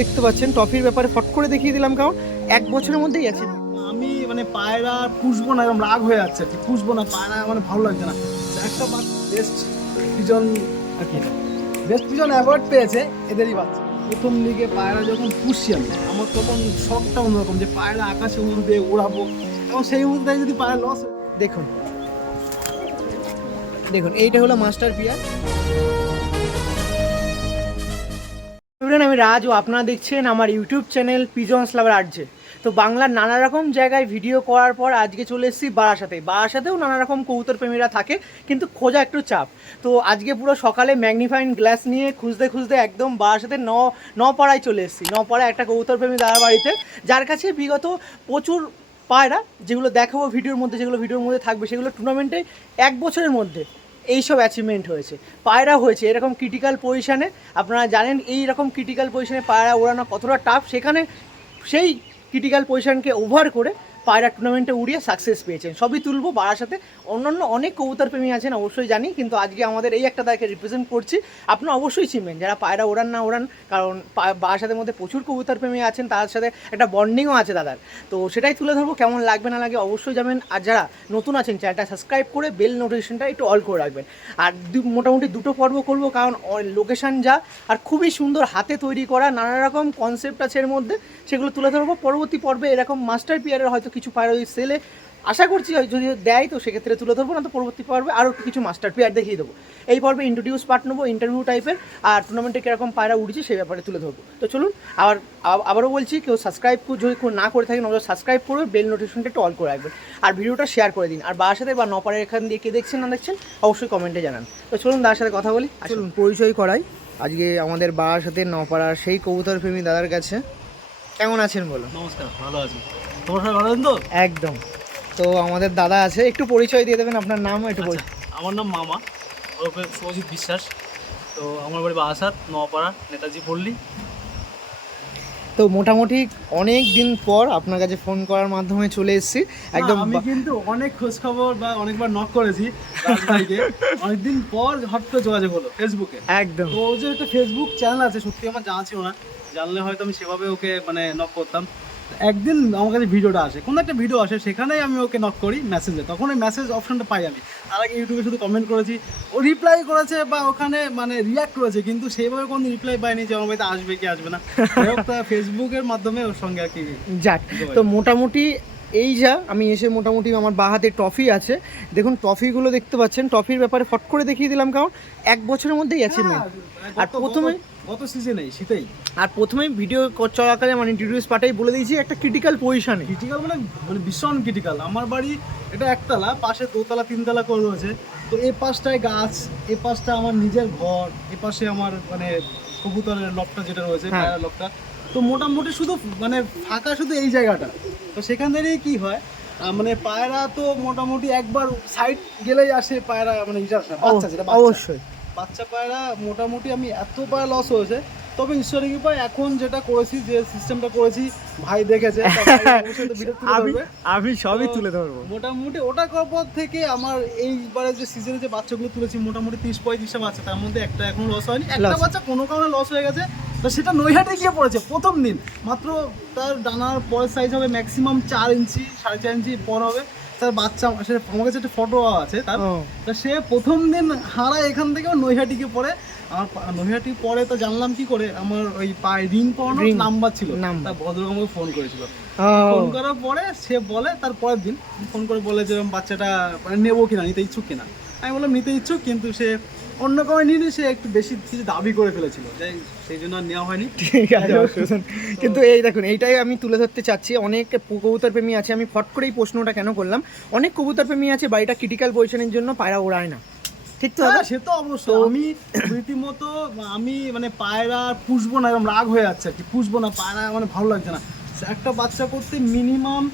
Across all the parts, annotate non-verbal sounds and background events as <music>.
দেখতে পাচ্ছেন, টফির ব্যাপারে ফট করে দেখিয়ে দিলাম, কারণ এক বছরের মধ্যেই আছে। আমি মানে পায়রা পুষবো না, এরকম রাগ হয়ে যাচ্ছে কি, পুষবো না, পায়রা মানে ভালো লাগছে না। একটা বেস্ট পিজন আর কি বেস্ট পিজন অ্যাওয়ার্ড পেয়েছে এদেরই বাচ্চা। প্রথম দিকে পায়রা যখন পুষছি আমি, আমার তখন শখটা অন্যরকম যে পায়রা আকাশে উড়বে, উড়াবো, এবং সেই মুহূর্তে যদি পায়রা লস দেখুন দেখুন, এইটা হলো মাস্টার পিয়ার আমি রাজ ও আপনারা দেখছেন আমার ইউটিউব চ্যানেল পিজন্স লাভার আর্টজে তো বাংলার নানা রকম জায়গায় ভিডিও করার পর আজকে চলে এসেছি বারাসাতে। বারাসাতেও নানা রকম কবুতর প্রেমীরা থাকে, কিন্তু খোঁজা একটু চাপ। তো আজকে পুরো সকালে ম্যাগনিফাইং গ্লাস নিয়ে খুঁজতে খুঁজতে একদম বারাসাতে ন, নপাড়ায় চলে এসেছি। নপাড়ায় একটা কবুতর প্রেমী দাদার বাড়িতে, যার কাছে বিগত প্রচুর পায়রা, যেগুলো দেখাবো ভিডিওর মধ্যে, যেগুলো ভিডিওর মধ্যে থাকবে, সেগুলো টুর্নামেন্টে এক বছরের মধ্যে এইসব অ্যাচিভমেন্ট হয়েছে। পায়রা হয়েছে, এরকম ক্রিটিক্যাল পজিশানে আপনারা জানেন এই রকম ক্রিটিক্যাল পজিশানে পায়রা ওড়ানো কতটা টাফ সেখানে সেই ক্রিটিক্যাল পজিশানকে ওভার করে পায়রা টুর্নামেন্টে উড়িয়ে সাকসেস পেয়েছেন। সবই তুলবো বাড়ার সাথে। অন্যান্য অনেক কবুতর প্রেমী আছেন, অবশ্যই জানি, কিন্তু আজকে আমাদের এই একটা তাকে রিপ্রেজেন্ট করছি। আপনারা অবশ্যই চিনবেন, যারা পায়রা ওড়ান না ওড়ান, কারণ বাড়ার সাথে মধ্যে প্রচুর কবুতর প্রেমী আছেন, তার সাথে একটা বন্ডিংও আছে দাদার তো সেটাই তুলে ধরবো, কেমন লাগবে না লাগে অবশ্যই যাবেন আর যারা নতুন আছেন, চ্যানেলটা সাবস্ক্রাইব করে বেল নোটিফিকেশনটা একটু অল করে রাখবেন। আর মোটামুটি দুটো পর্ব করব, কারণ লোকেশান যা, আর খুবই সুন্দর হাতে তৈরি করা, নানা রকম কনসেপ্ট আছে এর মধ্যে, সেগুলো তুলে ধরবো। পরবর্তী পর্বে এরকম মাস্টার পিয়ারের হয়তো কিছু পায়রা ওই সেলে। আশা করছি হয় যদি দেয় তো সেক্ষেত্রে তুলে ধরবো না তো পরবর্তী পর্বে আরও কিছু মাস্টার পিয়ার দেখিয়ে দেবো। এই পর্বে ইন্ট্রোডিউস পার্ট নেব ইন্টারভিউ টাইপের আর টুর্নামেন্টে কীরকম পায়রা উঠছে সেই ব্যাপারে তুলে ধরবো। তো চলুন আবার আব- আবারও বলছি কেউ সাবস্ক্রাইব যদি কেউ না করে থাকেন অবশ্যই সাবস্ক্রাইব করবে বেল নোটিফিকেশনটা একটু অল করে রাখবেন। আর ভিডিওটা শেয়ার করে দিন। আর বাসাতে বা নপাড়ের এখান দিয়ে কে দেখছেন না দেখছেন অবশ্যই কমেন্টে জানান। তো চলুন দাদার সাথে কথা বলি চলুন পরিচয় করাই। আজকে আমাদের বাবার সাথে নপাড়ার সেই কবুতর প্রেমী দাদার কাছে। কেমন আছেন বলো নমস্কার ভালো আছি। তোমার সবাই ভালো তো? একদম। তো আমাদের দাদা আছে একটু পরিচয় দিয়ে দেবেন আপনার নাম একটু পরিচয় আমার নাম মামা। ওরফে বিশ্বাস। তো আমার বাড়ি বাসাত নোয়াপাড়া নেতাজি পল্লী। তো মোটামুটি অনেক দিন পর আপনার কাছে ফোন করার মাধ্যমে চলে এসেছি। একদম আমি কিন্তু অনেক খোঁজ খবর বা অনেকবার নক করেছি অনেকদিন পর হট করে যোগাযোগ হলো ফেসবুকে একদম। তো ওর যে একটা ফেসবুক চ্যানেল আছে সত্যি আমার জানা ছিল না। জানলে হয়তো আমি সেভাবে ওকে মানে নক করতাম। একদিন আমার কাছে ভিডিওটা আসে। কোনো একটা ভিডিও আসে সেখানেই আমি ওকে নক করি মেসেজে তখন ওই মেসেজ অপশনটা পাই আমি। তার আগে ইউটিউবে শুধু কমেন্ট করেছি। ও রিপ্লাই করেছে বা ওখানে মানে রিয়াক্ট করেছে কিন্তু সেইভাবে কোনো রিপ্লাই পাইনি যে আমার বাড়িতে আসবে কি আসবে না। ফেসবুকের মাধ্যমে ওর সঙ্গে আর কি যাক তো মোটামুটি এই যা আমি এসে মোটামুটি আমার বা হাতে ট্রফি আছে। দেখুন ট্রফিগুলো দেখতে পাচ্ছেন। ট্রফির ব্যাপারে ফট করে দেখিয়ে দিলাম কারণ এক বছরের মধ্যেই অ্যাচিভমেন্ট আর আর প্রথমে- গত সিজনেই শীতেই। আর প্রথমেই ভিডিও চলাকালে মানে ইন্ট্রোডিউস পার্টেই বলে দিয়েছি একটা ক্রিটিক্যাল পজিশনে ক্রিটিক্যাল মানে মানে ভীষণ ক্রিটিক্যাল আমার বাড়ি এটা একতলা পাশে দোতলা তিনতলা করে রয়েছে। তো এই পাশটায় গাছ এই পাশটা আমার নিজের ঘর এ পাশে আমার মানে কবুতরের লকটা যেটা রয়েছে হ্যাঁ। পায়রা লকটা তো মোটামুটি শুধু মানে ফাঁকা শুধু এই জায়গাটা। তো সেখান থেকেই কি হয় মানে পায়রা তো মোটামুটি একবার সাইড গেলেই আসে পায়রা মানে আসে, বাচ্চা যেটা অবশ্যই। বাচ্চা পায়রা মোটামুটি আমি এত পায়রা লস হয়েছে। তবে ঈশ্বরের কৃপায় এখন যেটা করেছি যে সিস্টেমটা করেছি ভাই দেখেছে <laughs> আমি আমি সবই তুলে ধরবো। মোটামুটি ওটা করার পর থেকে আমার এইবারে যে সিজনে যে বাচ্চাগুলো তুলেছি মোটামুটি তিরিশ পঁয়ত্রিশটা বাচ্চা তার মধ্যে একটা এখন লস হয়নি। একটা বাচ্চা কোনো কারণে লস হয়ে গেছে তো সেটা নৈহাটে গিয়ে পড়েছে প্রথম দিন। মাত্র তার ডানার পরের সাইজ হবে ম্যাক্সিমাম চার ইঞ্চি সাড়ে চার ইঞ্চি পর হবে। তার বাচ্চা সে আমার কাছে একটা ফটো আছে তার তা সে প্রথম দিন হারায় এখান থেকে নৈহাটিকে পরে আমার নৈহাটি পরে তো জানলাম কি করে আমার ওই পায়ে রিং পরানোর নাম্বার ছিল। তার ভদ্রক ভদ্রলোক আমাকে ফোন করেছিল। ফোন করার পরে সে বলে তার পরের দিন ফোন করে বলে যে বাচ্চাটা মানে নেব কিনা নিতে ইচ্ছুক কিনা? আমি বললাম নিতে ইচ্ছুক কিন্তু সে অন্য কারণে নিয়ে সে একটু বেশি কিছু দাবি করে ফেলেছিল। সেই জন্য আর নেওয়া হয়নি। ঠিক আছে কিন্তু এই দেখুন এইটাই আমি তুলে ধরতে চাচ্ছি। অনেক কবুতর প্রেমী আছে আমি ফট করে এই প্রশ্নটা কেন করলাম? অনেক কবুতর প্রেমী আছে বাড়িটা ক্রিটিক্যাল পজিশনের জন্য পায়রা ওড়ায় না। ঠিক তো হ্যাঁ, সে তো অবশ্যই আমি রীতিমতো আমি মানে পায়রা পুষবো না এরকম রাগ হয়ে যাচ্ছে আর কি। পুষবো না পায়রা মানে ভালো লাগছে না। একটা বাচ্চা করতে মিনিমাম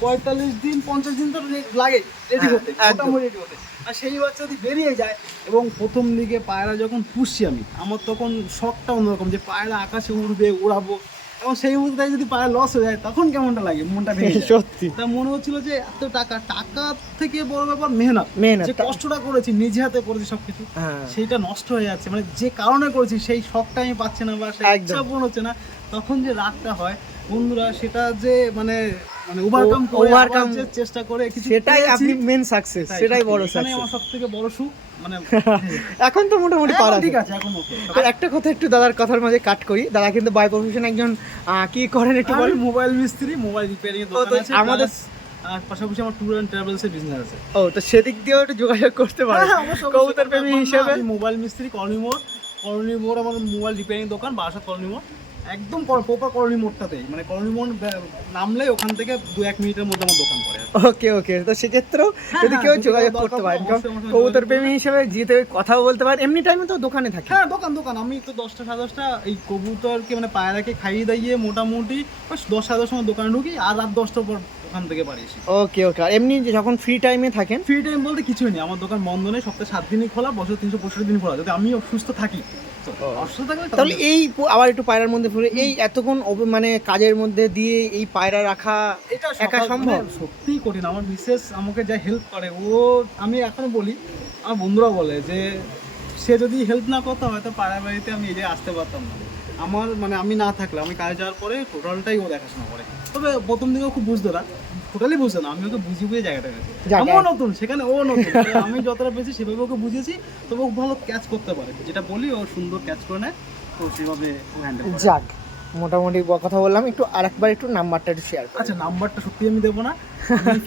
পঁয়তাল্লিশ দিন পঞ্চাশ দিন তো লাগে রেডি হ্যাঁ, হতে। মোটামুটি রেডি হতে। আর সেই বাচ্চা যদি বেরিয়ে যায় এবং প্রথম দিকে পায়রা যখন পুষছি আমি আমার তখন শখটা অন্যরকম যে পায়রা আকাশে উড়বে উড়াবো। এবং সেই মুহূর্তে যদি পায়রা লস হয়ে যায় তখন কেমনটা লাগে? মনটা ভেঙে <laughs> সত্যি। তা মনে হচ্ছিল যে এত টাকা টাকা থেকে বড় ব্যাপার মেহনত। মেহনত। যে কষ্টটা করেছি নিজে হাতে করেছি সবকিছু হ্যাঁ। সেইটা নষ্ট হয়ে যাচ্ছে। মানে যে কারণে করেছি সেই শখটা আমি পাচ্ছি না বা সেই ইচ্ছা পূরণ হচ্ছে না। তখন যে রাগটা হয় বন্ধুরা সেটা যে মানে মানে ওভারকাম চেষ্টা করে কিছু সেটাই আপনি মেন সাকসেস সেটাই বড় সাকসেস আমার বড় সুখ মানে <laughs> এখন তো মোটামুটি পারা ঠিক আছে এখন ওকে একটা কথা একটু দাদার কথার মাঝে কাট করি। দাদা কিন্তু বাই প্রফেশন একজন কি করেন একটু বলেন? মোবাইল মিস্ত্রি মোবাইল রিপেয়ারিং এর দোকান আছে আমাদের- আর পাশাপাশি আমার ট্যুর ট্রাভেলস এর বিজনেস আছে। ও তো সেদিক দিয়েও একটু যোগাযোগ করতে পারেন। হ্যাঁ, অবশ্যই। কবুতর প্রেমী হিসেবে। মোবাইল মিস্ত্রি কলোনি মোড় কলোনি মোড় আমার মোবাইল রিপেয়ারিং দোকান বারাসাত কলোনি মোড় একদম প্রপার কলোনি মোড়টাতেই মানে কলোনি মোড় নামলে ওখান থেকে দু এক মিনিটের মধ্যে আমার দোকান পড়ে ওকে ওকে তো সেক্ষেত্রেও হ্যাঁ, যদি হ্যাঁ, কেউ যোগাযোগ করতে পারেন কবুতর প্রেমী হিসেবে জিতে কথাও বলতে পারেন এমনি টাইমে তো দোকানে থাকে। হ্যাঁ দোকান দোকান আমি তো দশটা সাড়ে দশটা এই কবুতরকে মানে পায়রাকে খাইয়ে দাইয়ে মোটামুটি দশ সাড়ে দশ সময় দোকানে ঢুকি আর রাত দশটার পর ওখান থেকে বাড়ি এসি ওকে ওকে আর এমনি যখন ফ্রি টাইমে থাকেন? ফ্রি টাইম বলতে কিছুই নেই আমার দোকান বন্ধ নেই সপ্তাহে সাত দিনই খোলা বছর তিনশো পঁয়ষট্টি দিন খোলা যদি আমি সুস্থ থাকি। অসুস্থ থাকলে তাহলে এই আবার একটু পায়রার মধ্যে পড়ে এই এতক্ষণ মানে কাজের মধ্যে দিয়ে এই পায়রা রাখা এটা একা সম্ভব? মানে সত্যিই কঠিন। আমার বিশেষ আমাকে যা হেল্প করে ও আমি এখনও বলি আমার বন্ধুরা বলে যে সে যদি হেল্প না করতো হয়তো পাড়ার বাড়িতে আমি এই জায়গায় আসতে পারতাম না। আমার মানে আমি না থাকলে আমি কাজে যাওয়ার পরে টোটালটাই ও দেখাশোনা করে। তবে প্রথম দিকে খুব বুঝতো না। টোটালি বুঝতো না আমি ওকে বুঝিয়ে বুঝিয়ে জায়গাটা গেছি আমিও নতুন সেখানে ও নতুন। আমি যতটা পেয়েছি সেভাবে ওকে বুঝিয়েছি তবে ও ভালো ক্যাচ করতে পারে। যেটা বলি ও সুন্দর ক্যাচ করে নেয় তো সেভাবে ও হ্যান্ডেল যাক মোটামুটি কথা বললাম। একটু আরেকবার একটু নাম্বারটা একটু শেয়ার আচ্ছা নাম্বারটা সত্যি আমি দেবো না।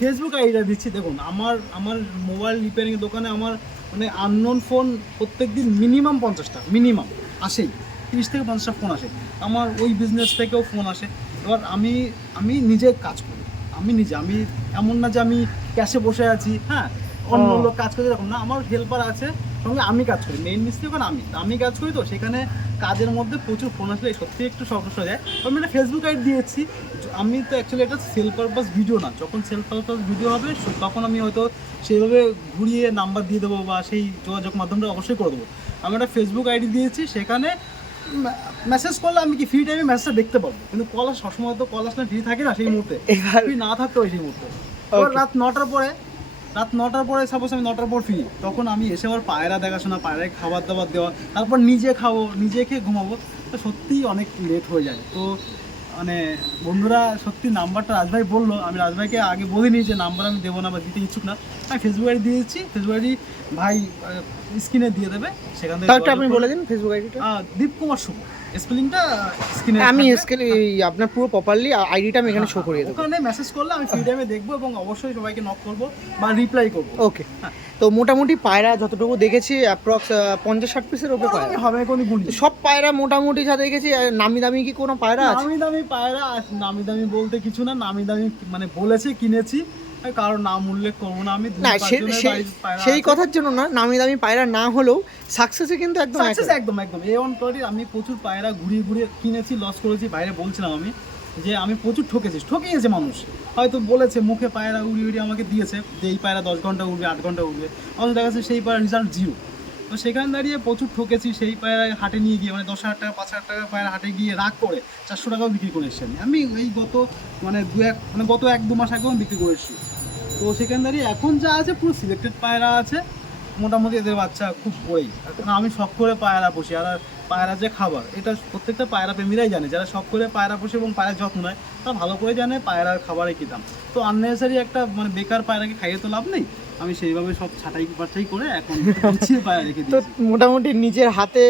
ফেসবুক আইডিটা দিচ্ছি দেখুন আমার আমার মোবাইল রিপেয়ারিং দোকানে আমার মানে আননোন ফোন প্রত্যেক দিন মিনিমাম পঞ্চাশটা মিনিমাম আসেই। তিরিশ থেকে পঞ্চাশটা ফোন আসে। আমার ওই বিজনেস থেকেও ফোন আসে। এবার আমি আমি নিজে কাজ করি। আমি নিজে আমি এমন না যে আমি ক্যাশে বসে আছি হ্যাঁ? অন্য লোক কাজ করে এরকম না আমার হেল্পার আছে সঙ্গে আমি কাজ করি। মেইন মিস্ত্রি ওখানে আমি। আমি কাজ করি তো সেখানে কাজের মধ্যে প্রচুর ফোন আসলে সত্যি একটু সমস্যা হয়ে যায়। আমি একটা ফেসবুক আইডি দিয়েছি। আমি তো অ্যাকচুয়ালি এটা সেল পারপাস ভিডিও না। যখন সেল পারপাস ভিডিও হবে তখন আমি হয়তো সেইভাবে ঘুরিয়ে নাম্বার দিয়ে দেবো বা সেই যোগাযোগ মাধ্যমটা অবশ্যই করে দেবো। আমি একটা ফেসবুক আইডি দিয়েছি সেখানে মেসেজ করলে আমি কি ফ্রি টাইমে মেসেজটা দেখতে পারব? কিন্তু কল সবসময় তো কল আসলে ফ্রি থাকে না সেই মুহূর্তে। ফ্রি না থাকতে হয় সেই মুহূর্তে। রাত নটার পরে রাত নটার পরে সাপোজ আমি নটার পর ফ্রি তখন আমি এসে আবার পায়রা দেখাশোনা পায়রায় খাবার দাবার দেওয়া তারপর নিজে খাব নিজে খেয়ে ঘুমাবো। তো সত্যিই অনেক লেট হয়ে যায়। তো মানে বন্ধুরা সত্যি নাম্বারটা রাজভাই বলল। আমি রাজভাইকে আগে বলিনি যে নাম্বার আমি দেবো না বা দিতে ইচ্ছুক না। আমি ফেসবুক আইডি দিচ্ছি। ফেসবুক ভাই স্ক্রিনে দিয়ে দেবে সেখান থেকে তাও আপনি বলে দিন ফেসবুক আইডিটা দীপ কুমার শুভ। স্পেলিংটা স্ক্রিনে আমি স্কেল আপনার পুরো প্রপারলি আইডিটা আমি এখানে শো করিয়ে দেবো। ওখানে মেসেজ করলে আমি ফ্রি টাইমে দেখব এবং অবশ্যই সবাইকে নক করব বা রিপ্লাই করব। ওকে তো মোটামুটি পায়রা যতটুকু দেখেছি অ্যাপ্রক্স পঞ্চাশ ষাট পিসের ওপরে পায়রা। হবে কোনো গুণি সব পায়রা মোটামুটি যা দেখেছি নামি দামি কি কোনো পায়রা আছে? নামি দামি পায়রা নামি দামি বলতে কিছু না নামি দামি মানে বলেছে কিনেছি। কারোর নাম উল্লেখ করব না আমি না সেই কথার জন্য না নামি দামি পায়রা না হলেও সাকসেসে কিন্তু একদম একই। একদম একদম। এ অন আমি প্রচুর পায়রা ঘুরিয়ে ঘুরিয়ে কিনেছি লস করেছি বাইরে বলছিলাম আমি যে আমি প্রচুর ঠকেছি ঠকিয়েছে মানুষ। হয়তো বলেছে মুখে পায়রা উড়ি উড়ি আমাকে দিয়েছে যে এই পায়রা দশ ঘণ্টা উড়বে আট ঘণ্টা উড়বে। অথচ দেখা যাচ্ছে সেই পায়রা রেজাল্ট জিরো তো সেখানে দাঁড়িয়ে প্রচুর ঠকেছি সেই পায়রা হাটে নিয়ে গিয়ে মানে দশ হাজার টাকা পাঁচ হাজার টাকা পায়রা হাটে গিয়ে রাগ করে চারশো টাকাও বিক্রি করে এসেছি। আমি আমি এই গত মানে দু এক মানে গত এক দু মাস আগেও বিক্রি করে এসেছি। তো সেখানে দাঁড়িয়ে এখন যা আছে পুরো সিলেক্টেড পায়রা আছে। মোটামুটি এদের বাচ্চা খুব কারণ আমি শখ করে পায়রা পুষি আর পায়রা যে খাবার এটা প্রত্যেকটা পায়রা প্রেমীরাই জানে। যারা শখ করে পায়রা পুষে এবং পায়রার যত্ন নেয় তারা ভালো করে জানে পায়রার খাবারের কী দাম। তো আননেসারি একটা মানে বেকার পায়রাকে খাইয়ে তো লাভ নেই। আমি সেইভাবে সব ছাটাই বাছাই করে এখন গুছিয়ে পায়রা রেখে তো মোটামুটি নিজের হাতে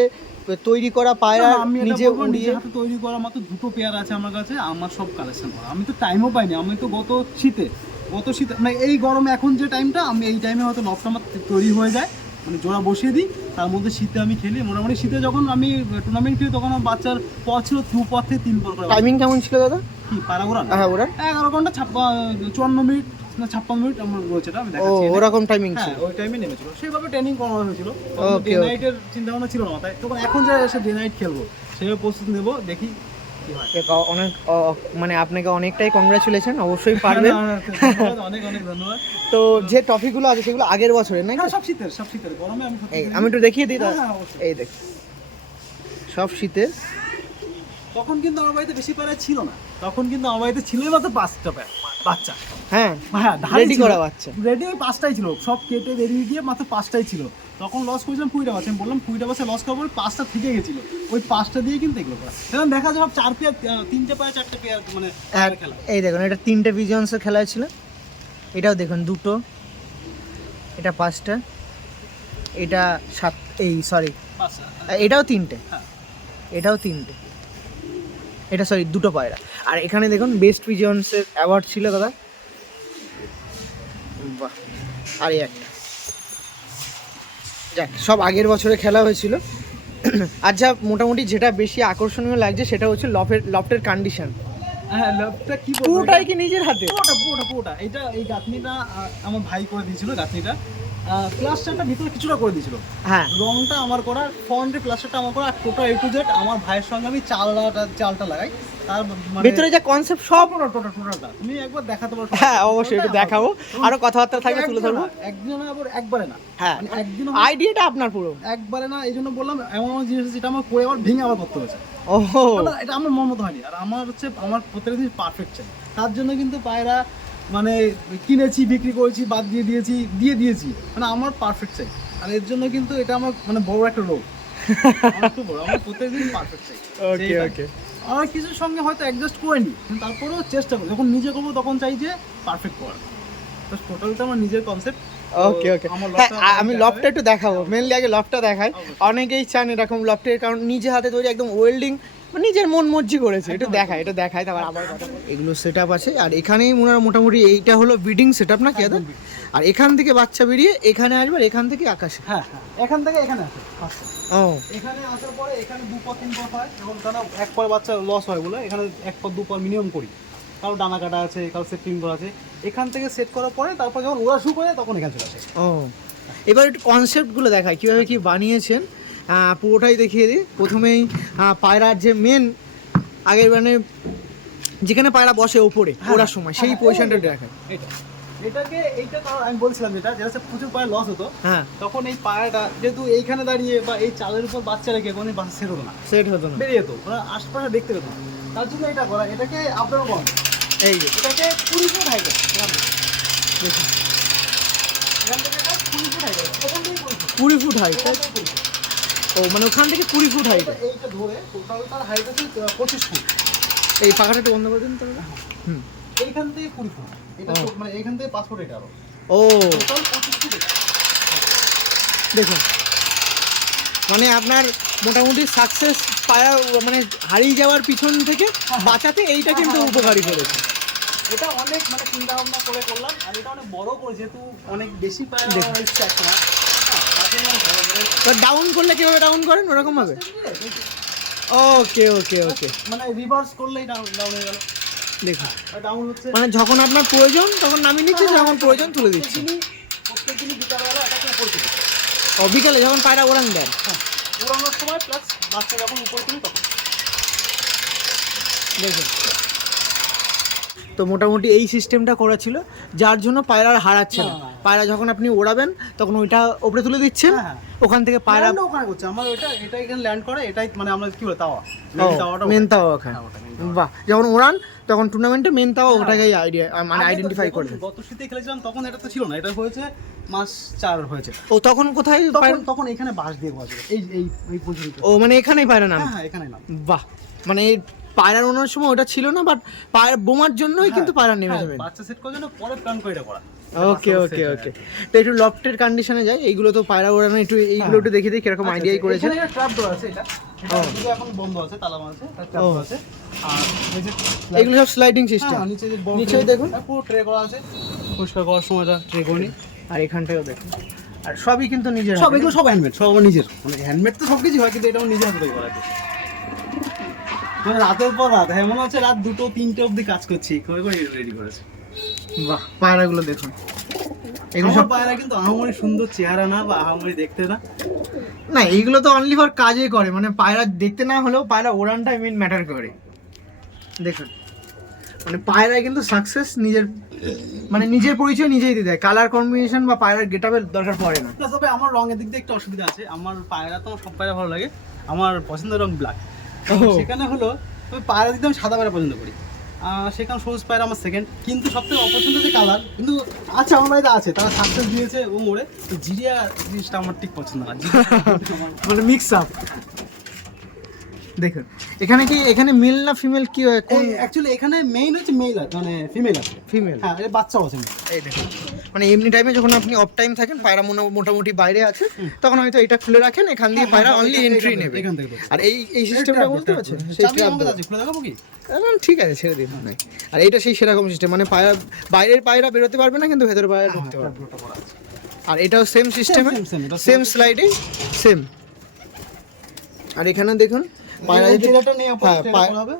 তৈরি করা পায়রা আমি নিজে উড়িয়ে নিজের হাতে তৈরি করা মাত্র দুটো পেয়ার আছে আমার কাছে আমার সব কালেকশন করা। আমি তো টাইমও পাইনি আমি তো গত শীতে গত শীতে মানে এই গরমে এখন যে টাইমটা আমি এই টাইমে হয়তো নকটা আমার তৈরি হয়ে যায়। মানে জোড়া বসিয়ে দিই তার মধ্যে শীতে আমি খেলি। মোটামুটি শীতে যখন আমি টুর্নামেন্ট খেলি তখন আমার বাচ্চার পর ছিল দু পর থেকে তিন পর টাইমিং কেমন ছিল দাদা? কি পারাগোড়া হ্যাঁ ওরা? এগারো ঘণ্টা ছাপ্পা চুয়ান্ন মিনিট না ছাপ্পান্ন মিনিট আমার রয়েছে এটা আমি দেখাচ্ছি। ওরকম টাইমিং ছিল। হ্যাঁ ওই টাইমে নেমেছিল। সেইভাবে ট্রেনিং করানো হয়েছিল। ডে নাইটের চিন্তা ভাবনা ছিল না মাথায় তখন এখন যা এসে ডে নাইট খেলব সেইভাবে প্রস্তুতি নেব দেখি অনেক মানে আপনাকে অনেকটাই কংগ্রাচুলেশন অবশ্যই পারবেন। না, না, ধন্যবাদ, অনেক অনেক ধন্যবাদ। তো যে টপিকগুলো আছে সেগুলো আগের বছরে নাকি? হ্যাঁ সব শীতের সব শীতের। গরমে আমি আমি একটু দেখিয়ে দিই হ্যাঁ, হ্যাঁ, এই দেখ সব শীতের। তখন কিন্তু আমার বাড়িতে বেশি পায়রা ছিল না। তখন কিন্তু আমার বাড়িতে ছিল মাত্র পাঁচটা পায়রা বাচ্চা। হ্যাঁ হ্যাঁ রেডি করা বাচ্চা। রেডি ওই পাঁচটাই ছিল সব কেটে বেরিয়ে গিয়ে মাত্র পাঁচটাই ছিল। তখন লস করেছিলাম কুড়িটা বাচ্চা। আমি বললাম কুড়িটা বাচ্চা লস করার পর পাঁচটা থেকে গেছিল। ওই পাঁচটা দিয়ে কিন্তু এগুলো করা। সেখানে দেখা যায় সব চার পেয়ার তিনটে পায়ে চারটে পেয়ার মানে এক- খেলা। এই দেখুন এটা তিনটে পিজন্সের খেলা ছিল। এটাও দেখুন দুটো। এটা পাঁচটা। এটা সাত এই সরি এটাও তিনটে। হ্যাঁ। এটাও তিনটে। এটা সরি দুটো পায়রা। আর এখানে দেখুন বেস্ট পিজন্সের অ্যাওয়ার্ড ছিল দাদা। বাহ আর এই একটা। যাক সব আগের বছরে খেলা হয়েছিল। <clears throat> আর যা মোটামুটি যেটা বেশি আকর্ষণীয় লাগছে সেটা হচ্ছে লফের লফটের কন্ডিশন হ্যাঁ লবটা কি পুরোটাই কি নিজের হাতে? পুরোটা পুরোটা পুরোটা। এটা এই গাঁথনিটা আমার ভাই করে দিয়েছিল গাঁথনিটা। প্লাস্টারটা ভিতরে কিছুটা করে দিয়েছিল। হ্যাঁ। রংটা আমার করা ফ্রন্টের প্লাস্টারটা আমার করা টোটাল এ টু জেড আমার ভাইয়ের সঙ্গে আমি চালটা চালটা লাগাই। তার মানে ভিতরে যা কনসেপ্ট সব টোটাল টোটাল টোটালটা তুমি একবার দেখাতে পারো হ্যাঁ অবশ্যই একটু দেখাবো। আরও কথাবার্তা থাকলে তুলে ধরবো। একদিন আবার একবারে না। হ্যাঁ মানে একদিন আইডিয়াটা আপনার পুরো। একবারে না এই জন্য বললাম এমন এমন জিনিস যেটা আমার করে আবার ভেঙে আবার করতে হয়েছে। ও এটা আমার মন মতো হয়নি। আর আমার হচ্ছে আমার প্রত্যেকটা জিনিস পারফেক্ট চাই। তার জন্য কিন্তু পায়রা মানে কিনেছি বিক্রি করেছি বাদ দিয়ে দিয়েছি দিয়ে দিয়েছি। মানে আমার পারফেক্ট চাই আর এর জন্য কিন্তু এটা আমার মানে বড় একটা রোগ। আমার খুব বড় আমার প্রত্যেক দিন পারফেক্ট চাই ওকে ওকে আমার কিছুর সঙ্গে হয়তো অ্যাডজাস্ট করে নিই তারপরেও চেষ্টা করি। যখন নিজে করব তখন চাই যে পারফেক্ট করার। তো টোটালটা আমার নিজের কনসেপ্ট ওকে ওকে আমি লফটা একটু দেখাবো। মেনলি আগে লফটা দেখাই। অনেকেই চান এরকম লফটের কারণ নিজে হাতে তৈরি একদম ওয়েল্ডিং নিজের মন মর্জি করেছে একটু দেখায় এটা দেখায় তারপর আবার কথা এগুলো সেট আছে আর এখানেই মনে হয় মোটামুটি এইটা হলো ব্রিডিং সেট আপ না কি? আর এখান থেকে বাচ্চা বেরিয়ে এখানে আসবে আর এখান থেকে আকাশে? হ্যাঁ হ্যাঁ এখান থেকে এখানে আসে আচ্ছা ও। এখানে আসার পরে এখানে দু পর তিন পর হয় যখন কেন এক পর বাচ্চা লস হয় বলে এখানে এক পর দু পর মিনিমাম করি। কারও ডানা কাটা আছে কারও সেটিং করা আছে। এখান থেকে সেট করার পরে তারপর যখন ওরা শুরু করে তখন এখানে চলে আসে। ও। এবার একটু কনসেপ্টগুলো দেখায় কীভাবে কি বানিয়েছেন? পুরোটাই দেখিয়ে দিই। প্রথমেই পায়রার যে মেন আগের মানে যেখানে পায়রা বসে ওপরে ওড়ার সময় সেই হ্যাঁ, পজিশনটা এই- দেখায় এটা। এটাকে এইটা আমি বলছিলাম যেটা যেটা প্রচুর পায়ে লস হতো। হ্যাঁ। তখন এই পায়রাটা যেহেতু এইখানে দাঁড়িয়ে বা এই চালের উপর বাচ্চা রেখে কোনো বাচ্চা সেট হতো না। সেট হতো না। বেরিয়ে যেত ওরা আশপাশে দেখতে পেতো তার জন্য এটা করা এটাকে আপনারা কম এই যে। এটাকে কুড়ি ফুট হাইট দেখুন এখান থেকে। এটা কুড়ি ফুট হাইট কুড়ি ফুট। হাইট এখান থেকে কুড়ি ফুট ও মানে ওখান থেকে কুড়ি ফুট হাইট এইটা- ধরে টোটাল তার হাইট আছে পঁচিশ ফুট। এই পাখাটা একটু বন্ধ করে দিন তাহলে। হুম। এইখান থেকে কুড়ি ফুট। এটা মানে এইখান থেকে পাঁচ ফুট এটা আরও। ও। টোটাল পঁচিশ ফুট দেখুন। মানে আপনার মোটামুটি সাকসেস পায়া মানে হারিয়ে যাওয়ার পিছন থেকে বাঁচাতে এইটা কিন্তু উপকারী করেছে এটা অনেক মানে চিন্তা ভাবনা করে করলাম। আর এটা অনেক বড় করে যেহেতু অনেক বেশি পায় দেখুন। ইচ্ছে এবার ডাউন করলে কীভাবে ডাউন করেন? ওরকম ভাবে ওকে ওকে ওকে মানে রিভার্স করলেই ডাউন ডাউন হয়ে গেল। দেখুন। ডাউন হচ্ছে মানে যখন আপনার প্রয়োজন তখন নামিয়ে নিচ্ছে যখন প্রয়োজন তুলে দিচ্ছি। প্রত্যেকদিনই বিকালবেলা এটাকে উপর তুলি ও বিকালে যখন পায়রা ওড়ান দেন। হ্যাঁ সময় প্লাস বাচ্চা যখন উপর তুলি তখন। দেখুন। তো মোটামুটি এই সিস্টেমটা করা ছিল যার জন্য পায়রার হারাচ্ছে না। পায়রা যখন আপনি ওড়াবেন তখন ওইটা ওপরে তুলে দিচ্ছেন। হ্যাঁ, হ্যাঁ। ওখান থেকে পায়রা ওখানে করছে। আমার ওইটা এটা এখানে ল্যান্ড করে এটাই মানে আমরা কি বলে তাওয়া। মেন। তাওয়া ওখানে। হ্যাঁ। বাহ যখন ওড়ান তখন টুর্নামেন্টে মেন তাওয়া হ্যাঁ। ওটাকেই আইডিয়া মানে আইডেন্টিফাই যখন করে গত শীতে খেলেছিলাম তখন এটা তো ছিল না এটা হয়েছে মাস চার হয়েছে। ও তখন কোথায় তখন তখন এখানে বাঁশ দিয়ে ছিল এই এই এই পর্যন্ত। ও মানে এখানেই পায়রা নাম? হ্যাঁ এখানে না বাহ মানে এই পায়রার ওনার সময় ওটা ছিল না বাট পায়রা বোমার জন্যই কিন্তু পায়রা নেমে যাবেন বাচ্চা সেট করার জন্য পরে প্ল্যান করে এটা করা। ওকে ওকে ওকে তো একটু লফটের কন্ডিশনে এইগুলো তো পায়রা ওড়ানো একটু এইগুলো একটু দেখে দিই কীরকম আইডিয়াই করেছে আচ্ছা, এখানে ট্র্যাপ ডোর আছে এটা। এটা এখন বন্ধ আছে তালা মারা আছে ট্র্যাপ আছে। আর এই যে এগুলো সব স্লাইডিং সিস্টেম হ্যাঁ, নিচে যে বড় দেখুন। হ্যাঁ, পুরো ট্রে করা আছে। পরিষ্কার করার ট্রে করে। আর এখানটাও দেখুন। আর সবই কিন্তু নিজের সব এগুলো সব হ্যান্ডমেড সব নিজের। মানে হ্যান্ডমেড তো সব কিছু হয় কিন্তু এটা নিজের হাতে করা আছে। মানে রাতের পর রাত হ্যাঁ মনে হচ্ছে রাত দুটো তিনটে অবধি কাজ করছি। করে করে রেডি করেছে? বাহ পায়রাগুলো দেখুন। এগুলো সব পায়রা কিন্তু আহামরি সুন্দর চেহারা না বা আহামরি দেখতে না। না এইগুলো তো অনলি ফর কাজে করে মানে পায়রা দেখতে না হলেও পায়রা ওড়ানটাই মেন ম্যাটার করে। দেখুন মানে পায়রা কিন্তু সাকসেস নিজের মানে নিজের পরিচয় নিজেই দিয়ে দেয় কালার কম্বিনেশন বা পায়রার গেটাবের দরকার পড়ে না। তবে আমার রঙের দিক দিয়ে একটু অসুবিধা আছে আমার পায়রা তো আমার সব পায়রা ভালো লাগে আমার পছন্দের রং ব্ল্যাক। সেখানে হলো তবে পায়রা দিতে আমি সাদা পায়রা পছন্দ করি। সেখানে সবুজ পায়রা আমার সেকেন্ড কিন্তু সবথেকে অপছন্দ যে কালার কিন্তু আছে আমার বাড়িতে আছে তারা সাকসেস দিয়েছে ও মোড়ে তো জিরিয়া জিনিসটা আমার ঠিক পছন্দ না। <laughs> মানে মিক্স আপ দেখুন এখানে কি এখানে মেল না ফিমেল কি হয়? কোন অ্যাকচুয়ালি এখানে মেইন হচ্ছে মেল মানে ফিমেল আছে ফিমেল হ্যাঁ বাচ্চাও আছে এই দেখুন। মানে এমনি টাইমে যখন আপনি অফ টাইম থাকেন পায়রা মোনা- মোটামুটি বাইরে আছে তখন হয়তো এটা খুলে রাখেন এখান দিয়ে পায়রা হ্যাঁ, অনলি এন্ট্রি নেবে। আর এই এই সিস্টেমটা বলতে পারছেন? ঠিক আছে ছেড়ে দিন নাই। আর এইটা সেই সেরকম সিস্টেম মানে পায়রা বাইরের পায়রা বেরোতে পারবে না কিন্তু ভেতরে পায়রা ঢুকতে পারবে। আর এটাও সেম সিস্টেমে সেম স্লাইডিং সেম আর এখানে দেখুন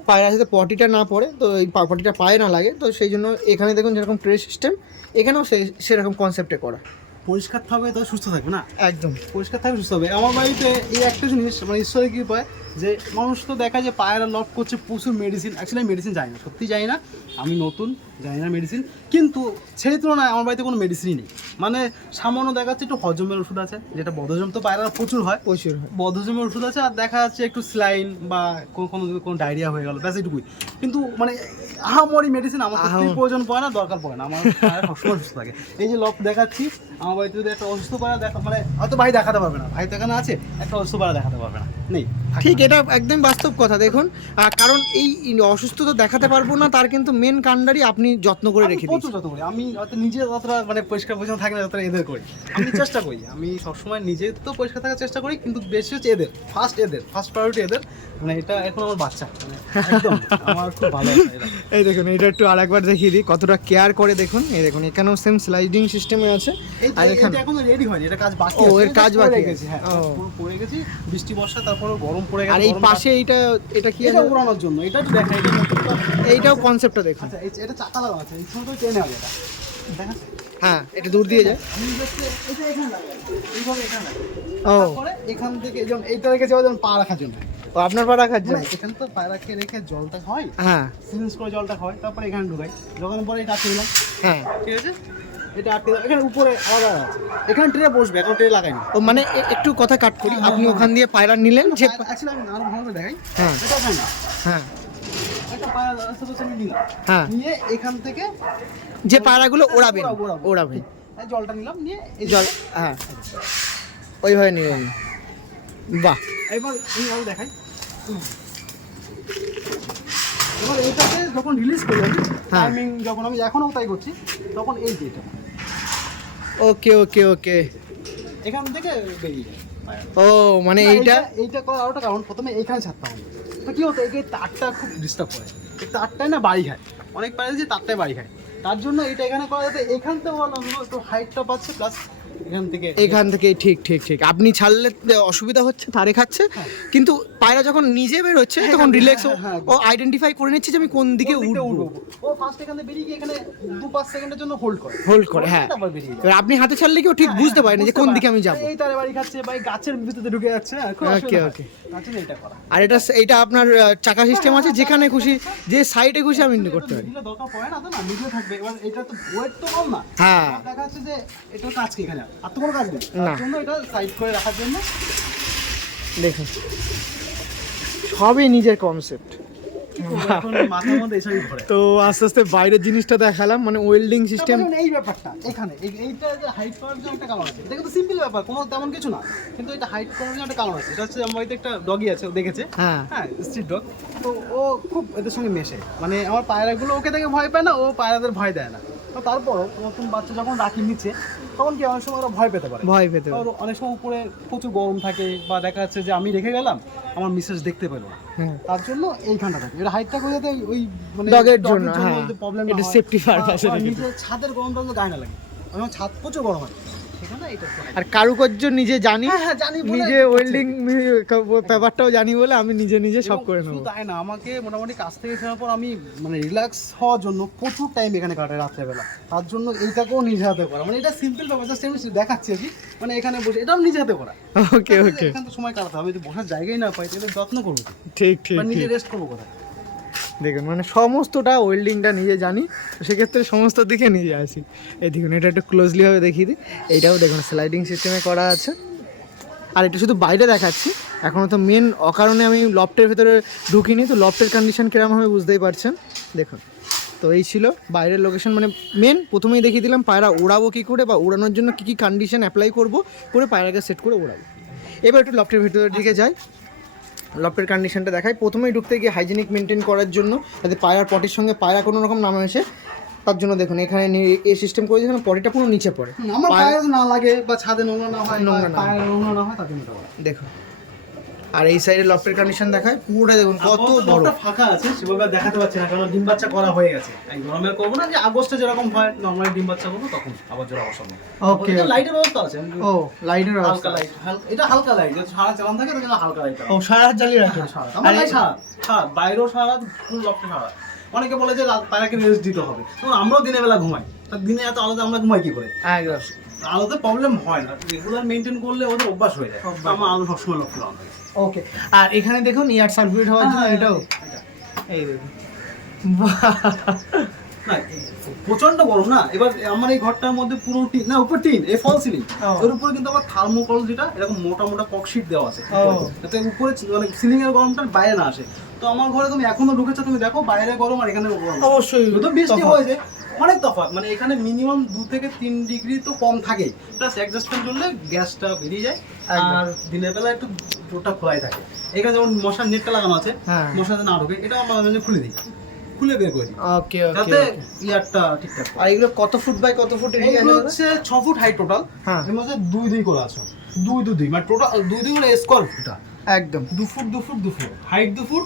পায়রা যাতে পটিটা না পড়ে তো এই পটিটা পায়ে না লাগে তো সেই জন্য এখানে দেখুন যেরকম ট্রে সিস্টেম এখানেও সেই- সেরকম কনসেপ্টে করা। পরিষ্কার থাকবে তো সুস্থ থাকবে না? একদম। পরিষ্কার থাকবে সুস্থ হবে আমার বাড়িতে এই একটা জিনিস মানে ঈশ্বরের কি পায় যে মানুষ তো দেখা যায় পায়রা লক করছে প্রচুর মেডিসিন অ্যাকচুয়ালি মেডিসিন যায় না সত্যি যাই না। আমি নতুন জানি না মেডিসিন কিন্তু সেই তুলনায় আমার বাড়িতে কোনো মেডিসিনই নেই। মানে সামান্য দেখা যাচ্ছে একটু হজমের ওষুধ আছে যেটা বদহজম তো পায়রা প্রচুর হয়। প্রচুর হয়। বদহজমের ওষুধ আছে আর দেখা যাচ্ছে একটু স্লাইন বা কোনো কোনো কোনো ডায়রিয়া হয়ে গেল ব্যাস এটুকুই কিন্তু মানে আহামরি মেডিসিন আমার সত্যি। প্রয়োজন পড়ে না দরকার পড়ে না। আমার পায়রা সবসময় সুস্থ থাকে। এই যে লক দেখাচ্ছি আমার বাড়িতে যদি একটা অসুস্থ পায়রা দেখা মানে হয়তো ভাই দেখাতে পারবে না। ভাই তো এখানে আছে একটা অসুস্থ পায়রা দেখাতে পারবে না। নেই ঠিক এটা একদম বাস্তব কথা। দেখুন কারণ এই অসুস্থতা দেখাতে পারব না তার কিন্তু মেন কাণ্ডারই আপনি যত্ন করে রেখে প্রচুর দিয়েছেন। যত্ন করি। আমি হয়তো নিজে যতটা মানে পরিষ্কার পরিচ্ছন্ন থাকে না যতটা এদের করি। আমি চেষ্টা করি। আমি সবসময় নিজে তো পরিষ্কার থাকার চেষ্টা করি কিন্তু বেশি হচ্ছে এদের ফার্স্ট এদের ফার্স্ট প্রায়োরিটি এদের। মানে এটা এখন আমার বাচ্চা মানে একদম আমার খুব ভালো এই দেখুন এটা একটু আরেকবার দেখিয়ে দিই কতটা কেয়ার করে দেখুন। এই দেখুন এখানেও সেম স্লাইডিং সিস্টেমে আছে। আর এখানে এটা এখনও রেডি হয়নি এটা কাজ বাকি ও, আছে। এর কাজ বাকি আছে। হ্যাঁ পুরো পড়ে গেছি বৃষ্টি বর্ষা তারপরে গরম পড়ে গেছে আর এই পাশে এইটা এটা কি এটা জন্য এটা একটু দেখা এটা নতুনটা। এইটাও কনসেপ্টটা দেখুন। আচ্ছা এটা চাকা লাগানো আছে এই ছোট চেনে হবে এটা। হ্যাঁ এটা দূর দিয়ে যায়। এটা এখানে ও। তারপরে এখান থেকে যেমন এইটা রেখেছে যেমন পা রাখার জন্য। ও, আপনার পা রাখার জন্য? মানে এখানে তো পায়রা খেয়ে রেখে জলটা হয় হ্যাঁ। সিরিঞ্জ করে জলটা হয় তারপরে এখানে ঢুকাই। যখন পরে এটা আটকে দিলাম। হ্যাঁ। ঠিক আছে? এটা আটকে দিলাম। এখানে উপরে আলাদা আছে। এখানে ট্রে বসবে এখন ট্রে লাগাইনি। ও মানে এ- একটু কথা কাট করি। আপনি ওখান দিয়ে পায়রা নিলেন যে আমি আরও ভালো দেখাই। হ্যাঁ। এটা। হ্যাঁ। হ্যাঁ। নিয়ে এখান থেকে যে পায়রাগুলো ওড়াবেন ওড়াবো। ওড়াবেন। জলটা নিলাম নিয়ে এই জল হ্যাঁ। ওইভাবে নিলেন বাহ। এবার আমি আরও দেখাই। এবার এটাকে যখন রিলিজ করি আমি হ্যাঁ। টাইমিং যখন আমি এখনও তাই করছি তখন এই যে এটা। ওকে ওকে ওকে। এখান থেকে বেরিয়ে যায়। ও মানে এইটা? এইটা করার আরোটা কারণ। প্রথমে এইখানে ছাড়তে হবে। তো কি হতো? এই তারটা খুব ডিস্টার্ব করে। এই তারটাই না বাড়ি খায় অনেক পারে যে তারটাই বাড়ি খায় তার জন্য এটা এখানে করা যাতে এখান থেকে ভালো হাইটটা পাচ্ছে প্লাস এখান থেকে? ঠিক ঠিক ঠিক। আপনি ছাড়লে অসুবিধা হচ্ছে তারে খাচ্ছে। কিন্তু পায়রা যখন নিজে বের হচ্ছে হ্যাঁ, তখন হ্যাঁ, রিল্যাক্স হ্যাঁ, হ্যাঁ, ও আইডেন্টিফাই করে নিচ্ছে যে আমি কোন দিকে উঠবো। ও ফার্স্ট এখান বেরিয়ে গিয়ে এখানে দু পাঁচ সেকেন্ডের জন্য হোল্ড করে। হোল্ড করে হ্যাঁ। এবার আপনি হাতে ছাড়লে কি ও ঠিক বুঝতে পারে না যে কোন দিকে আমি যাব? এই তারে বাড়ি খাচ্ছে এই গাছের ভিতরে ঢুকে যাচ্ছে অসুবিধা। হয়। okay. এটা করা। আর এটা এইটা আপনার চাকা সিস্টেম আছে যেখানে খুশি যে সাইডে খুশি আমি করতে পারি। দরকার পড়ে না তো না মিডিলে থাকবে। এবার এটা তো ওয়েট তো কম না। হ্যাঁ। দেখা যাচ্ছে যে এটা কাজ কি এখানে আর তো কোনো কাজ নেই তার জন্য এটা সাইড করে রাখার জন্য? দেখুন সবই নিজের কনসেপ্ট তো আস্তে আস্তে বাইরের জিনিসটা দেখালাম মানে ওয়েল্ডিং সিস্টেম এই ব্যাপারটা এখানে এইটা যে হাইট করার জন্য একটা কারণ আছে। এটা কিন্তু সিম্পল ব্যাপার কোনো তেমন কিছু না। কিন্তু এটা হাইট করার জন্য একটা কারণ আছে। এটা হচ্ছে আমার একটা ডগি আছে ও দেখেছে। হ্যাঁ। হ্যাঁ স্ট্রিট ডগ তো ও খুব এদের সঙ্গে মেশে। মানে আমার পায়রাগুলো ওকে দেখে ভয় পায় না ও পায়রাদের ভয় দেয় না। তো তারপর নতুন বাচ্চা যখন রাখি নিচে তখন কি অনেক সময় ওরা ভয় পেতে পারে? ভয় পেতে পারে। অনেক সময় উপরে প্রচুর গরম থাকে বা দেখা যাচ্ছে যে আমি রেখে গেলাম আমার মিসেস দেখতে পেল হ্যাঁ। তার জন্য এইখানটা থাকে। এটা হাইটটা করে যাতে ওই মানে Dog-এর জন্য, হ্যাঁ। প্রবলেম এটা সেফটি পারপাসে এ ছাদের গরমটা তো গায়ে না লাগে। আমার ছাদ প্রচুর গরম হয়। আর কারুকার্য নিজে জানি হ্যাঁ হ্যাঁ জানি নিজে ওয়েল্ডিং ব্যাপারটাও জানি বলে আমি নিজে নিজে সব করে নেব। তাই না আমাকে মোটামুটি কাজ থেকে ফেরার পর আমি মানে রিল্যাক্স হওয়ার জন্য প্রচুর টাইম এখানে কাটাই রাত্রেবেলা। তার জন্য এইটাকেও নিজে হাতে করা। মানে এটা সিম্পল ব্যাপার জাস্ট আমি দেখাচ্ছি আর কি। মানে এখানে বসে এটাও নিজে হাতে করা। <laughs> ওকে ওকে এখানে তো সময় কাটাতে হবে যদি বসার জায়গায় না পাই তাহলে যত্ন করব। ঠিক ঠিক নিজে রেস্ট করব কোথায়? দেখুন মানে সমস্তটা ওয়েল্ডিংটা নিজে জানি সেক্ষেত্রে সমস্ত দিকে নিজে আসি। এই দেখুন, এটা একটু ক্লোজলি ভাবে দেখিয়ে দিই। এইটাও দেখুন স্লাইডিং সিস্টেমে করা আছে। আর এটা শুধু বাইরে দেখাচ্ছি এখনও তো মেন অকারণে আমি লফটের ভেতরে ঢুকিনি, তো লফটের কন্ডিশন কিরম হবে বুঝতেই পারছেন। দেখুন, তো এই ছিল বাইরের লোকেশন মানে মেন প্রথমেই দেখিয়ে দিলাম, পায়রা ওড়াবো কী করে বা ওড়ানোর জন্য কী কী কন্ডিশন অ্যাপ্লাই করব, করে পায়রাকে সেট করে ওড়াবো এবার একটু লফটের ভেতরের দিকে যাই। লফটের কন্ডিশনটা দেখায় প্রথমেই ঢুকতে গিয়ে হাইজেনিক মেনটেন করার জন্য যাতে পায়রার পটির সঙ্গে পায়রা কোনো রকম নামে এসে তার জন্য দেখুন এখানে এ এই সিস্টেম করে যেখানে পটিটা পুরো নিচে পড়ে। আমার পায়ের- পায়ে না লাগে বা ছাদে নোংরা না হয় নোংরা না নোংরা না হয় তার জন্য দেখুন আর এই সাইডে লফটের কন্ডিশন দেখায় পুরোটা দেখুন কত বড়। ফাঁকা আছে সেভাবে দেখাতে পারছি না কারণ ডিম বাচ্চা করা হয়ে গেছে। এই গরমে করব না যে আগস্টে যেরকম হয় নর্মালি ডিম বাচ্চা করব তখন আবার জোড়া বসাবো। ওকে লাইটের ব্যবস্থা আছে ও লাইটের হালকা লাইট এটা হালকা লাইট সারা চালান থাকে তো হালকা লাইট ও সারা রাত জ্বালিয়ে রাখে। আমার লাইট সারা সারা বাইরেও সারা ফুল লকটা সারা অনেকে বলে যে রাত পায়রাকে রেস্ট দিতে হবে। তো আমরাও দিনের বেলা ঘুমাই। তা দিনে এত আলাদা আমরা ঘুমাই কি করে? একদম। আলোতে প্রবলেম হয় না। রেগুলার মেনটেন করলে ওদের অভ্যাস হয়ে যায়। আমার আলো সবসময় লক্ষ্য রাখা হয়। ওকে আর এখানে দেখুন ইয়ার সার্কুলেট হওয়ার জন্য হ্যাঁ, এটাও এটা। এই দেখুন। প্রচণ্ড গরম না? এবার আমার এই ঘরটার মধ্যে পুরো টিন না উপর টিন এই ফল সিলিং। এর উপরে কিন্তু আবার থার্মোকল যেটা এরকম মোটা মোটা ককশিট দেওয়া আছে। যাতে উপরে মানে সিলিং এর গরমটা বাইরে না আসে। তো আমার ঘরে তুমি এখনও ঢুকেছো তুমি দেখো বাইরে গরম আর এখানে গরম। অবশ্যই শুধু বৃষ্টি। হয়েছে। অনেক তফাৎ। মানে এখানে মিনিমাম দু থেকে তিন ডিগ্রি তো কম থাকেই। প্লাস অ্যাডজাস্টমেন্ট করলে গ্যাসটা বেরিয়ে যায়। আর দিনের বেলা একটু ডোরটা খোলাই থাকে। এখানে যেমন মশার নেটটা লাগানো আছে হ্যাঁ। মশা না ঢোকে এটা আমরা মাঝে খুলে দিই। খুলে বের করে ওকে ওকে যাতে ইয়ারটা ঠিকঠাক আর এগুলো কত ফুট বাই কত ফুট এরিয়া হচ্ছে ছ ফুট হাইট টোটাল হ্যাঁ। এর মধ্যে দুই দুই করে আছে। দুই দুই দুই মানে টোটাল দুই দুই মানে স্কোয়ার ফুটটা একদম। দু ফুট দু ফুট দু ফুট। হাইট দু ফুট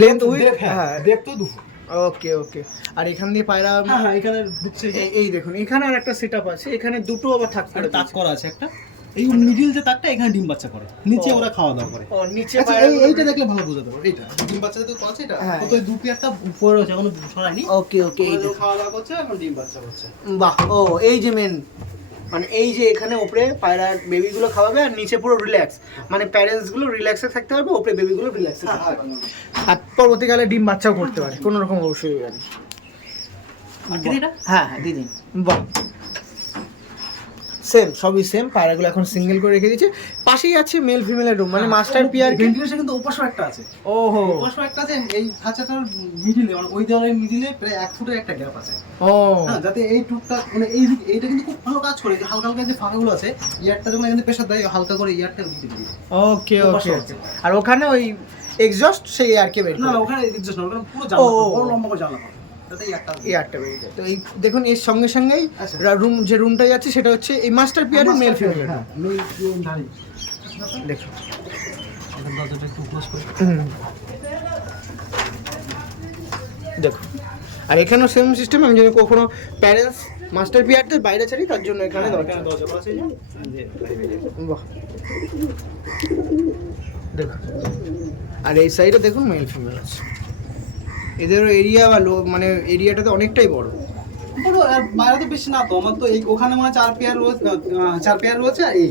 লেন্থ উইথ হ্যাঁ হ্যাঁ। ডেপথ দু ফুট। ওকে ওকে। আর এখান দিয়ে পায়রা হ্যাঁ হ্যাঁ এখানে ঢুকছে এই দেখুন এখানে আর একটা সেটআপ আছে। এখানে দুটো আবার থাক করে তাক করা আছে একটা। এই মিডিল যে তারটা এখানে ডিম বাচ্চা করে। নিচে। ওরা খাওয়া দাওয়া করে। ও নিচে আচ্ছা এই এইটা দেখলে ভালো বোঝাতে পারো। এইটা ডিম বাচ্চা তো আছে এটা? হ্যাঁ। কত ওই দু পেয়ারটা উপরে রয়েছে এখনও সরায়নি ওকে ওকে এই খাওয়া দাওয়া করছে এখন ডিম বাচ্চা করছে। বাহ ও এই যে মেন মানে এই যে এখানে উপরে পায়রার বেবিগুলো খাওয়াবে আর নিচে পুরো রিল্যাক্স মানে প্যারেন্টসগুলো রিল্যাক্সে থাকতে পারবে উপরে বেবিগুলো রিল্যাক্সে থাকতে পারবে। আর পরবর্তীকালে ডিম বাচ্চাও করতে পারে কোনো রকম এটা? হ্যাঁ হ্যাঁ দিদি। বাহ। সেম সবই সেম পায়রাগুলো এখন সিঙ্গেল করে রেখে দিয়েছে। পাশেই আছে মেল ফিমেলের রুম মানে মাস্টার পিয়ার ভেন্টিলেশন কিন্তু ওপাশে একটা আছে। ওহো। ওপাশে একটা আছে এই খাঁচাটার মিডিলে মানে ওই দেওয়ালের মিডিলে প্রায় এক ফুটের একটা গ্যাপ আছে। ও। হ্যাঁ যাতে এই টুকটা মানে এই দিক- এইটা কিন্তু খুব ভালো কাজ করে যে হালকা হালকা যে ফাঁকাগুলো আছে ইয়ারটা যখন এখানে প্রেশার দেয় হালকা করে ইয়ারটা দিয়ে ওকে ওকে আর ওখানে ওই এক্সজস্ট সেই আর কে বের না ওখানে এক্সস্ট না ওখানে পুরো জানলা। বড় লম্বা করে জানলা এয়ারটা বেরিয়ে যায় তো এই দেখুন এর সঙ্গে সঙ্গেই আচ্ছা। রুম যে রুমটা যাচ্ছে সেটা হচ্ছে এই মাস্টার পিয়ারের মেল ফিমেল হ্যাঁ দেখুন। দেখুন। আর এখানেও সেম সিস্টেম আমি যদি কখনো প্যারেন্টস মাস্টার পিয়ারদের বাইরে ছাড়ি তার জন্য এখানে দরজা। এখানে দরজা করা আছে এই যে, যে বাইরে বেরিয়ে যাবে। বাহ। আর এই সাইডে দেখুন মেল ফিমেল আছে। এদেরও এরিয়া বা মানে এরিয়াটাতে অনেকটাই বড়। বড়, আর বাইরে তো বেশি না তো আমার তো এই ওখানে মানে চার পেয়ার রয়েছে চার পেয়ার রয়েছে আর এই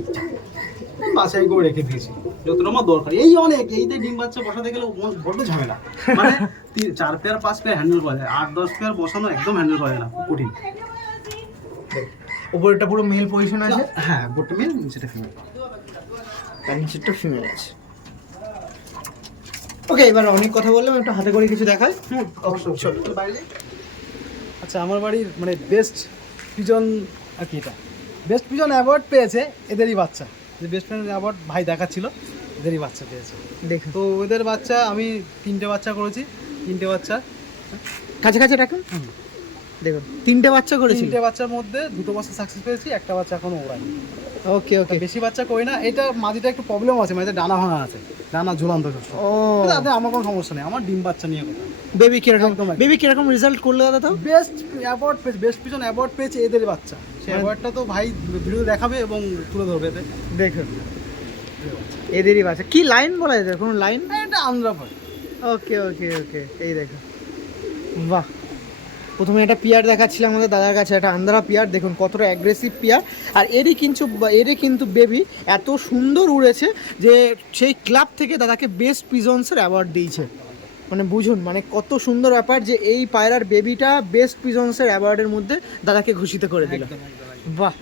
বাসাই করে রেখে দিয়েছি যতটা আমার দরকার। এই অনেক এইতে ডিম বাচ্চা বসাতে গেলে ও- বড্ড ঝামেলা। মানে তিন- চার পেয়ার পাঁচ পেয়ার হ্যান্ডেল করা যায় আট দশ পেয়ার বসানো একদম হ্যান্ডেল করা যায় না কঠিন। উপরেটা পুরো মেল পজিশন আছে? হ্যাঁ গোটা মেল সেটা ফিমেল আর নিচেরটা ফিমেল আছে। ওকে এবার অনেক কথা বললাম একটা হাতে করে কিছু দেখায় হুম আচ্ছা আমার বাড়ির মানে বেস্ট পিজন আর কি এটা? বেস্ট পিজন অ্যাওয়ার্ড পেয়েছে এদেরই বাচ্চা। যে বেস্ট পিজন অ্যাওয়ার্ড ভাই দেখাচ্ছিল এদেরই বাচ্চা পেয়েছে। দেখুন। তো ওদের বাচ্চা আমি তিনটে বাচ্চা করেছি তিনটে বাচ্চা। কাছে কাছে রাখুন। দেখুন তিনটে বাচ্চা করেছিল। তিনটে বাচ্চার মধ্যে দুটো বাচ্চা সাকসেস পেয়েছি একটা বাচ্চা এখনও ওড়ায়নি। ওকে ওকে বেশি বাচ্চা করি না এটা মাদিটা একটু প্রবলেম আছে মানে ডানা ভাঙা আছে ডানা ঝুলান্ত। ও। তাতে আমার কোনো সমস্যা নেই আমার ডিম বাচ্চা নিয়ে কথা। বেবি কীরকম। বেবি কীরকম রেজাল্ট করল দাদা তাও বেস্ট অ্যাওয়ার্ড পেয়েছে বেস্ট পিজন অ্যাওয়ার্ড পেয়েছে এদের বাচ্চা। সেই মানে- অ্যাওয়ার্ডটা তো ভাই ভিডিও দেখাবে এবং তুলে ধরবে দেখুন এদেরই বাচ্চা। কি লাইন বলা যায়? কোনো লাইন এটা আন্ধ্রা ওকে ওকে ওকে এই দেখো। বাহ। প্রথমে একটা পিয়ার দেখাচ্ছিলাম আমাদের দাদার কাছে একটা আন্ধ্রা পিয়ার। দেখুন কতটা অ্যাগ্রেসিভ পিয়ার। আর এরই কিন্তু এরই কিন্তু বেবি এত সুন্দর উড়েছে যে সেই ক্লাব থেকে দাদাকে বেস্ট পিজন্সের অ্যাওয়ার্ড দিয়েছে। মানে বুঝুন মানে কত সুন্দর ব্যাপার যে এই পায়রার বেবিটা বেস্ট পিজন্সের অ্যাওয়ার্ডের মধ্যে দাদাকে ঘোষিত করে দিল। বাহ!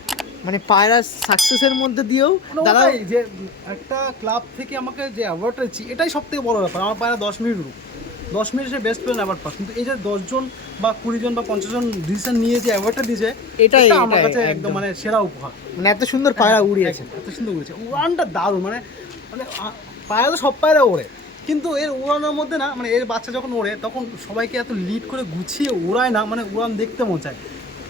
মানে পায়রা সাকসেসের মধ্যে দিয়েও মানে দাদা যে একটা ক্লাব থেকে আমাকে যে অ্যাওয়ার্ডটা দিচ্ছি এটাই সব থেকে বড় ব্যাপার। আমার পায়রা দশ মিনিট দশ মিনিট সে বেস্ট প্লেয়ার অ্যাওয়ার্ড পাস। কিন্তু এই যে দশজন বা কুড়ি জন বা পঞ্চাশ জন ডিসিশন নিয়ে যে অ্যাওয়ার্ডটা দিয়েছে এটাই, এটা আমার কাছে একদম। মানে সেরা উপহার। মানে এত সুন্দর পায়রা উড়িয়েছে। এত সুন্দর উড়েছে উড়ানটা দারুণ মানে মানে পায়রা তো সব পায়রা ওড়ে। কিন্তু এর উড়ানোর মধ্যে না মানে এর বাচ্চা যখন ওড়ে তখন সবাইকে এত লিড করে গুছিয়ে উড়ায় না মানে উড়ান দেখতে মন চায়।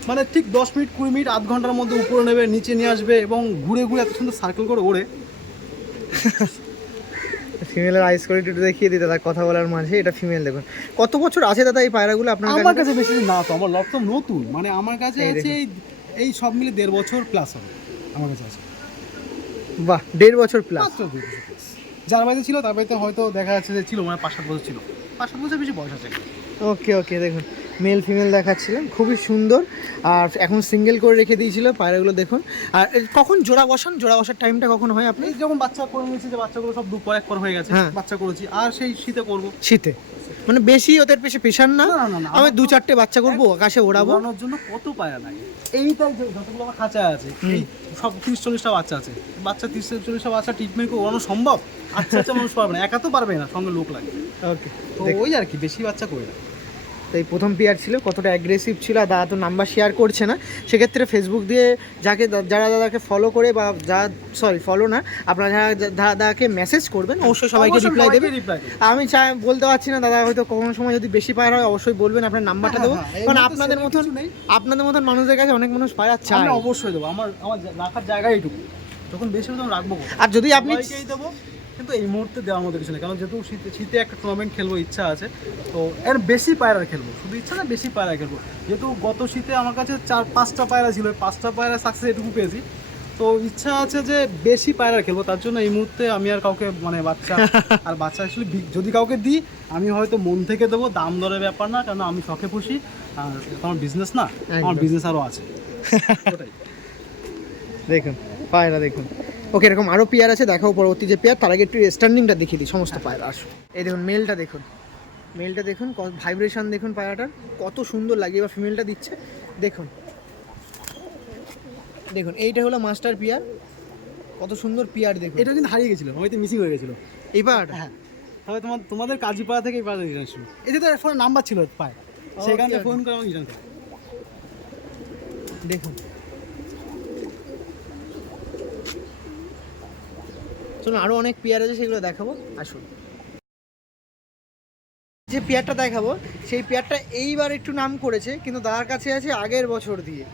মানে ঠিক দশ মিনিট কুড়ি মিনিট আধ ঘণ্টার মধ্যে উপরে নেবে নিচে নিয়ে আসবে এবং ঘুরে ঘুরে এত সুন্দর সার্কেল করে ওড়ে। ফিমেলের আইস করে একটু দেখিয়ে দিই দাদা কথা বলার মাঝে। এটা ফিমেল দেখুন। কত বছর আছে দাদা এই পায়রাগুলো? আপনার আমার কাছে? বেশি না তো আমার তো নতুন। মানে আমার কাছে আছে এই এই সব মিলে দেড় বছর প্লাস হবে আমার কাছে আছে। বাহ দেড় বছর প্লাস। যার বাড়িতে ছিল তার বাড়িতে হয়তো দেখা যাচ্ছে যে ছিল মানে পাঁচ সাত বছর ছিল। পাঁচ সাত বছর বেশি বয়স আছে। ওকে ওকে দেখুন। মেল ফিমেল দেখাচ্ছিলেন খুবই সুন্দর। আর এখন সিঙ্গেল করে রেখে দিয়েছিল পায়রাগুলো দেখুন। আর কখন জোড়া বসান? জোড়া বসার টাইমটা কখন হয় আপনি? যখন বাচ্চা করে নিয়েছি যে বাচ্চাগুলো সব দুপর এক পর হয়ে গেছে হ্যাঁ। বাচ্চা করেছি। আর সেই শীতে করব? শীতে। মানে বেশি ওদের পেশে পেশার না? আমি দু চারটে বাচ্চা করব আকাশে ওড়াবো। ওড়ানোর জন্য কত পায়া লাগে? এইটাই যে যতগুলো আমার খাঁচায় আছে এই সব তিরিশ চল্লিশটা বাচ্চা আছে। বাচ্চা তিরিশ চল্লিশটা বাচ্চা ট্রিটমেন্ট করে ওড়ানো সম্ভব? আচ্ছা আচ্ছা মানুষ পারবে না। একা তো পারবে না সঙ্গে লোক লাগে ওকে <laughs> ওই আর কি বেশি বাচ্চা করে না। তো এই প্রথম পেয়ার ছিল কতটা অ্যাগ্রেসিভ ছিল আর দাদা তো নাম্বার শেয়ার করছে না। সেক্ষেত্রে ফেসবুক দিয়ে যাকে যারা দাদাকে ফলো করে বা যা সরি ফলো না আপনারা যারা দাদাকে মেসেজ করবেন অবশ্যই সবাইকে রিপ্লাই দেবে। আমি চাই বলতে পারছি না দাদা হয়তো কোনো সময় যদি বেশি পায়রা হয় অবশ্যই বলবেন আপনার নাম্বারটা দেবো। কারণ আপনাদের মতন আপনাদের মতন মানুষদের কাছে অনেক মানুষ পায়রা চায় অবশ্যই দেবো আমার আমার রাখার জায়গা এইটুকু যখন বেশি তখন রাখব। আর যদি আপনি দেবো। কিন্তু এই মুহূর্তে দেওয়ার মতো কিছু নেই। কারণ যেহেতু শীতে শীতে একটা টুর্নামেন্ট খেলব ইচ্ছা আছে তো এর বেশি পায়রা খেলব। শুধু ইচ্ছা না বেশি পায়রা খেলব। যেহেতু গত শীতে আমার কাছে চার পাঁচটা পায়রা ছিল পাঁচটা পায়রা সাকসেস এটুকু পেয়েছি। তো ইচ্ছা আছে যে বেশি পায়রা খেলব তার জন্য এই মুহূর্তে আমি আর কাউকে মানে বাচ্চা <laughs> আর বাচ্চা অ্যাকচুয়ালি যদি কাউকে দিই আমি হয়তো মন থেকে দেবো দাম দরের ব্যাপার না কারণ আমি শখে পুষি আর আমার বিজনেস না আমার বিজনেস আরও আছে। <laughs> ওটাই। দেখুন পায়রা দেখুন। ওকে এরকম আরও পেয়ার আছে দেখাও পরবর্তী যে পেয়ার তার আগে একটু স্ট্যান্ডিংটা দেখিয়ে দিই সমস্ত পায়রা আসুন এই দেখুন মেলটা দেখুন। মেলটা দেখুন ভাইব্রেশন দেখুন পায়রাটার কত সুন্দর লাগে এবার ফিমেলটা দিচ্ছে। দেখুন। দেখুন এইটা হলো মাস্টার পিয়ার। কত সুন্দর পিয়ার দেখুন। এটা কিন্তু হারিয়ে গেছিল হয়তো মিসিং হয়ে গেছিল। এই পায়রাটা হ্যাঁ। তবে তোমার তোমাদের কাজীপাড়া থেকে এই পাড়া রিটার্ন ছিল এই যে তো ফোনের নাম্বার ছিল পায় সেখানে ফোন করে আমাকে রিটার্ন দেখুন। চলুন আরও অনেক পেয়ার আছে, সেগুলো দেখাবো। আসুন। যে পেয়ারটা দেখাবো, সেই পেয়ারটা এইবার একটু নাম করেছে, কিন্তু দাদার কাছে আছে আগের বছর দিয়ে।